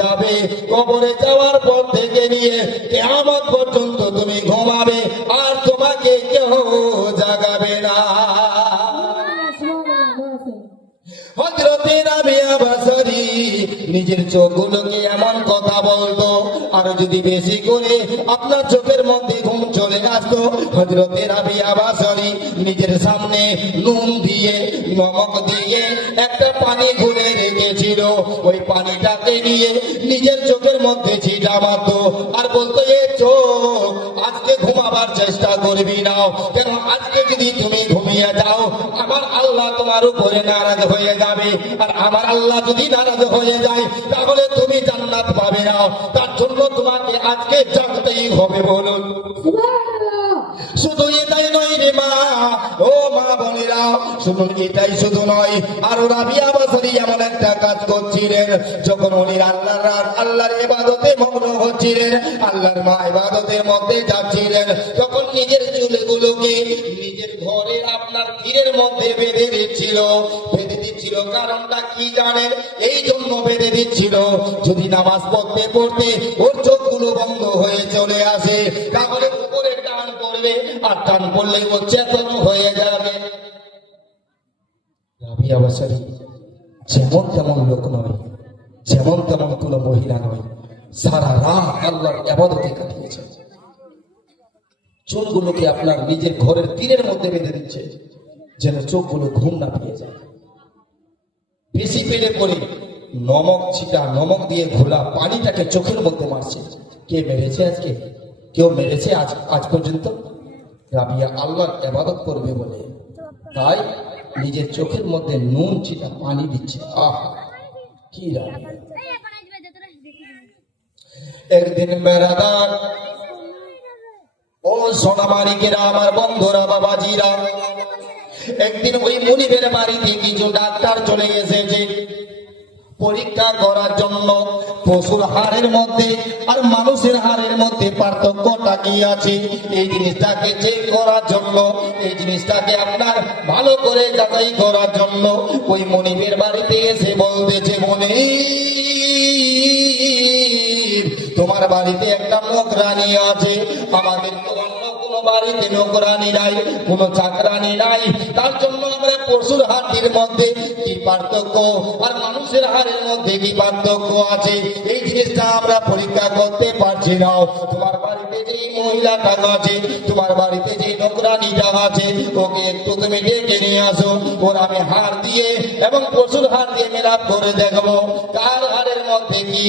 যাবে, কবরে যাওয়ার পর থেকে নিয়ে কিয়ামত পর্যন্ত তুমি ঘুমাবে, আর তোমাকে কেউ জাগাবে না। হযরতে রাবিয়া বাসরী নিজের চোখগুলোকে এমন কথা বলতো, আর যদি বেশি করে আপনার চোখের মধ্যে ঘুম চলে আসতো, হযরতে রাবিয়া বাসরী নিজের সামনে নুন দিয়ে নমক দিয়ে একটা পানি ঘুরে রেখেছিল, ওই পানিটাকে নিয়ে নিজের চোখের মধ্যে ছিটা মারতো, আর বলতো এ চোখ আজকে ঘুমাবার চেষ্টা করবি না, কেন আজকে যদি তুমি ঘুমিয়ে যাও আমার আল্লাহ তোমার উপরে নারাজ হয়ে যাবে, আর আমার আল্লাহ যদি নারাজ হয়ে যায় তাহলে তুমি জান্নাত পাবে না, তার জন্য তোমাকে আজকে জাগতেই হবে। বলুন শুধু এটাই নয় রে মা, ও মা বোনেরা শুনুন, এটাই শুধু নয়, আর রাবিয়া বাসরী এমন একটা কাজ করছিলেন, যখন উনি আল্লাহর ইবাদতে মগ্ন হচ্ছিলেন, আল্লাহর মা ইবাদতের মধ্যে যাচ্ছিলেন, তখন নিজের চুলগুলোকে নিজের ঘরের আপনার তীরের মধ্যে বেঁধে দিচ্ছিল। কারণটা কি জানেন? এই জন্য বেঁধে দিচ্ছিল, যদি নামাজ পড়তে পড়তে ওর চোখগুলো বন্ধ হয়ে চলে আসে তাহলে উপরে টান পড়বে, আর টান পড়লে ও চেতন হয়ে যাবে। রাবিয়া বাসরী যেমন তেমন লোক নয়, যেমন তেমন কোন মহিলা নয়, সারা রাত আল্লাহর ইবাদতে কাটিয়েছে। চোখগুলোকে আপনার নিজের ঘরের তীরের মধ্যে বেঁধে দিচ্ছে, যেন চোখগুলো ঘুম না পেয়ে যায়। বেশি পেলে পরে নমক ছিটা, নমক দিয়ে ঘোলা পানিটাকে চোখের মধ্যে মারছে। কে মেরেছে আজকে? কেউ মেরেছে আজ পর্যন্ত? রাবিয়া আল্লাহর ইবাদত করবে বলে তাই নিজের চোখের মধ্যে নুন ছিটা পানি দিচ্ছে। আহা কি রাবিয়া! একদিন বেড়াদার, ও সোনামানিকেরা, আমার বন্ধুরা, বাবাজিরা, একদিন ওই মুনিবের বাড়িতে কিছু ডাক্তার চলে এসেছে পরীক্ষা করার জন্য। পশুর হাড়ের মধ্যে আর মানুষের হাড়ের মধ্যে পার্থক্যটা কি আছে এই জিনিসটাকে চেক করার জন্য, এই জিনিসটাকে আপনার ভালো করে যাচাই করার জন্য ওই মুনিবের বাড়িতে এসে বলতেছে, মুনিব তোমার বাড়িতে একটা নৌকরানি আছে, আমাদের তো অন্য কোনো বাড়িতে নৌকরানি নাই, কোনো চাকরানি নাই, তার জন্য আমরা পশুর হাড়ের মধ্যে কি পার্থক্য আর মানুষের হাড়ের মধ্যে কি পার্থক্য আছে এই জিনিসটা আমরা পরীক্ষা করতে পারছি না। তোমার বাড়িতে যে মহিলাটা আছে, তোমার বাড়িতে যে নৌকরানিটা আছে, ওকে একটু তুমি ডেকে নিয়ে আসো, ওর আমি হাড় দিয়ে এবং পশুর হাড় দিয়ে মেলাপ করে দেখবো কার হাড়ের মধ্যে কি